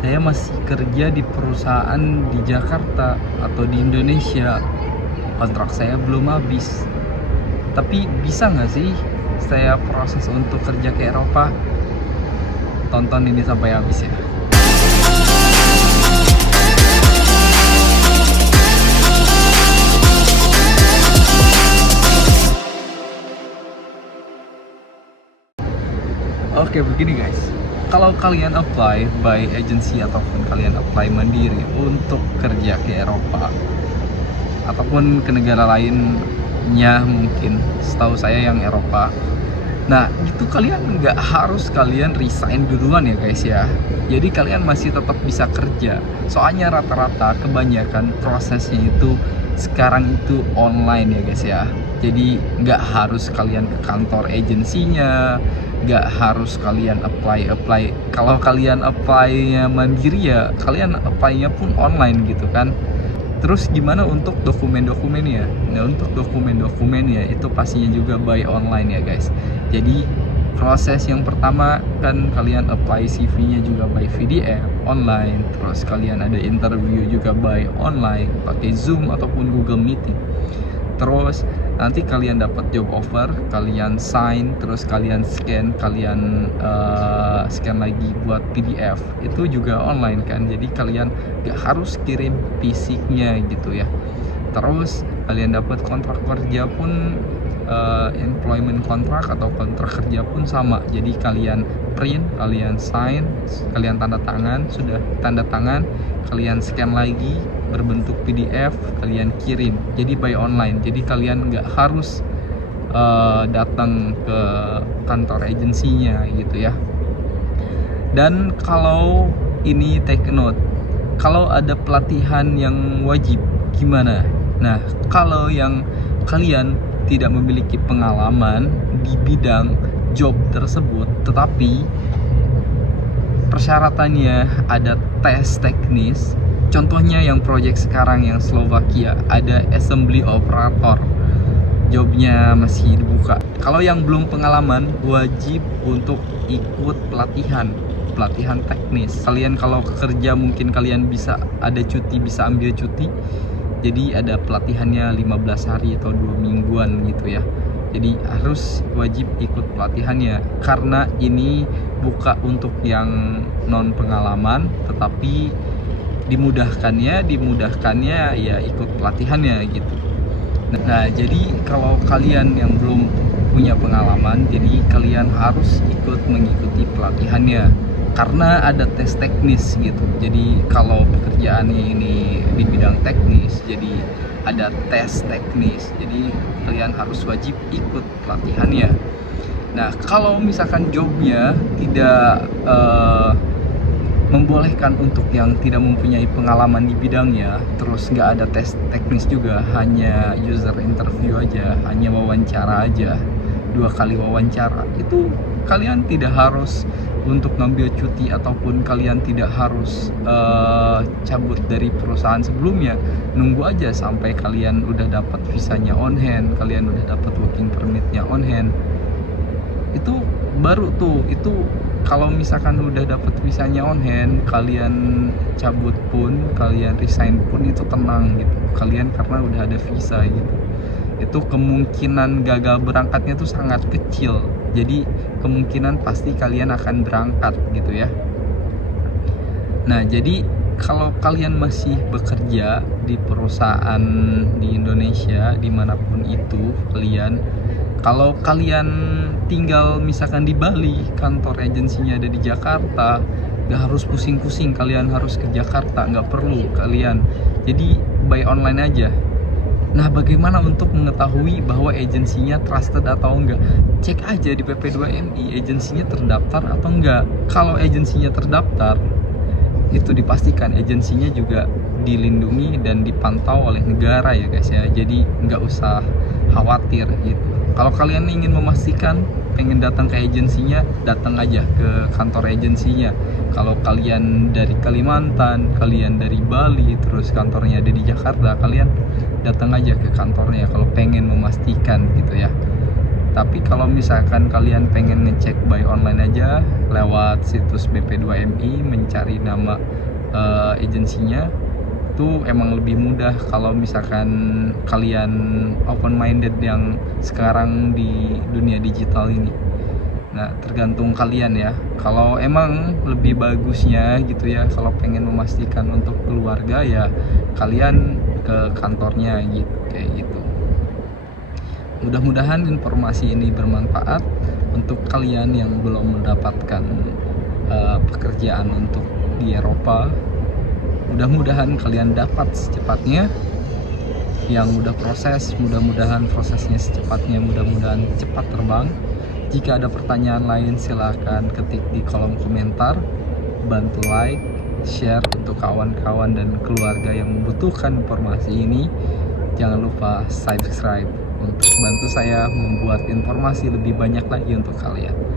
saya masih kerja di perusahaan di Jakarta atau di Indonesia, kontrak saya belum habis. Tapi bisa nggak sih saya proses untuk kerja ke Eropa? Tonton ini sampai habis ya. Oke, begini guys. Kalau kalian apply by agency ataupun kalian apply mandiri untuk kerja ke Eropa ataupun ke negara lainnya, mungkin setahu saya yang Eropa. Nah, itu kalian nggak harus kalian resign duluan ya guys ya. Jadi kalian masih tetap bisa kerja. Soalnya rata-rata kebanyakan prosesnya itu sekarang itu online ya guys ya. Jadi nggak harus kalian ke kantor agensinya, nggak harus kalian apply. Kalau kalian apply-nya mandiri ya, kalian apply-nya pun online gitu kan. Terus gimana untuk dokumen-dokumennya? Nah, untuk dokumen-dokumennya itu pastinya juga by online ya guys. Jadi proses yang pertama kan kalian apply CV-nya juga by PDF online. Terus kalian ada interview juga by online pakai Zoom ataupun Google Meeting. Terus nanti kalian dapat job offer, kalian sign, terus kalian scan lagi buat PDF. Itu juga online kan, jadi kalian gak harus kirim fisiknya gitu ya. Terus kalian dapat kontrak kerja pun employment contract atau kontrak kerja pun sama. Jadi kalian print, kalian sign, kalian tanda tangan, sudah tanda tangan, kalian scan lagi berbentuk PDF, kalian kirim. Jadi by online. Jadi kalian nggak harus datang ke kantor agensinya gitu ya. Dan kalau ini take note, kalau ada pelatihan yang wajib gimana? Nah, kalau yang kalian tidak memiliki pengalaman di bidang job tersebut, tetapi persyaratannya ada tes teknis. Contohnya yang project sekarang yang Slovakia, ada assembly operator, jobnya masih dibuka. Kalau yang belum pengalaman, wajib untuk ikut pelatihan teknis. Kalian kalau kerja mungkin kalian bisa ada cuti, bisa ambil cuti. Jadi ada pelatihannya 15 hari atau 2 mingguan gitu ya. Jadi harus wajib ikut pelatihannya, karena ini buka untuk yang non pengalaman, tetapi dimudahkannya ya ikut pelatihannya gitu. Nah, jadi kalau kalian yang belum punya pengalaman, jadi kalian harus ikut mengikuti pelatihannya karena ada tes teknis gitu. Jadi kalau pekerjaannya ini di bidang teknis, jadi ada tes teknis. Jadi kalian harus wajib ikut pelatihannya. Nah, kalau misalkan jobnya tidak membolehkan untuk yang tidak mempunyai pengalaman di bidangnya, terus nggak ada tes teknis juga, hanya user interview aja, hanya wawancara aja, 2 kali wawancara, itu kalian tidak harus untuk ngambil cuti ataupun kalian tidak harus cabut dari perusahaan sebelumnya. Nunggu aja sampai kalian udah dapat visanya on hand, kalian udah dapat working permitnya on hand, itu baru tuh. Itu kalau misalkan udah dapet visanya on hand, kalian cabut pun, kalian resign pun itu tenang gitu. Kalian karena udah ada visa gitu. Itu kemungkinan gagal berangkatnya tuh sangat kecil. Jadi kemungkinan pasti kalian akan berangkat gitu ya. Nah, jadi kalau kalian masih bekerja di perusahaan di Indonesia, dimanapun itu kalian, kalau kalian tinggal misalkan di Bali, kantor agensinya ada di Jakarta, gak harus pusing-pusing kalian harus ke Jakarta, gak perlu kalian. Jadi by online aja. Nah, bagaimana untuk mengetahui bahwa agensinya trusted atau enggak? Cek aja di PP2MI, agensinya terdaftar atau enggak. Kalau agensinya terdaftar, itu dipastikan agensinya juga dilindungi dan dipantau oleh negara ya guys ya. Jadi nggak usah khawatir gitu. Kalau kalian ingin memastikan pengen datang ke agensinya, datang aja ke kantor agensinya. Kalau kalian dari Kalimantan, kalian dari Bali, terus kantornya ada di Jakarta, kalian datang aja ke kantornya kalau pengen memastikan gitu ya. Tapi kalau misalkan kalian pengen ngecek buy online aja lewat situs BP2MI, mencari nama agensinya, itu emang lebih mudah kalau misalkan kalian open minded yang sekarang di dunia digital ini. Nah, tergantung kalian ya. Kalau emang lebih bagusnya gitu ya, kalau pengen memastikan untuk keluarga ya kalian ke kantornya gitu, kayak gitu. Mudah-mudahan informasi ini bermanfaat untuk kalian yang belum mendapatkan pekerjaan untuk di Eropa. Mudah-mudahan kalian dapat secepatnya. Yang udah proses, mudah-mudahan prosesnya secepatnya, mudah-mudahan cepat terbang. Jika ada pertanyaan lain silahkan ketik di kolom komentar. Bantu like, share untuk kawan-kawan dan keluarga yang membutuhkan informasi ini. Jangan lupa subscribe untuk bantu saya membuat informasi lebih banyak lagi untuk kalian.